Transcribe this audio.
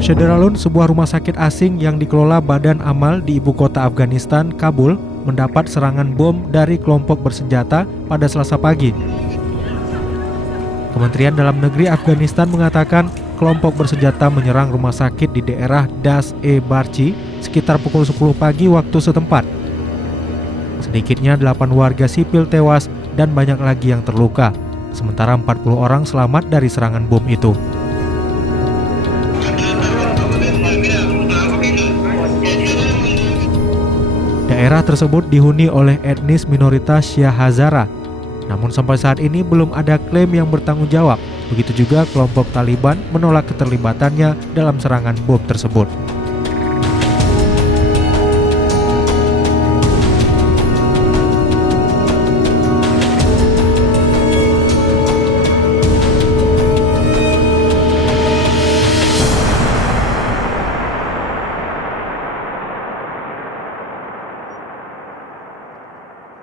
Syederalun, sebuah rumah sakit asing yang dikelola Badan Amal di ibu kota Afghanistan, Kabul, mendapat serangan bom dari kelompok bersenjata pada Selasa pagi. Kementerian Dalam Negeri Afghanistan mengatakan kelompok bersenjata menyerang rumah sakit di daerah Das-e-Barchi sekitar pukul 10 pagi waktu setempat. Sedikitnya 8 warga sipil tewas dan banyak lagi yang terluka, sementara 40 orang selamat dari serangan bom itu. Daerah tersebut dihuni oleh etnis minoritas Syiah Hazara. Namun sampai saat ini belum ada klaim yang bertanggung jawab. Begitu juga kelompok Taliban menolak keterlibatannya dalam serangan bom tersebut.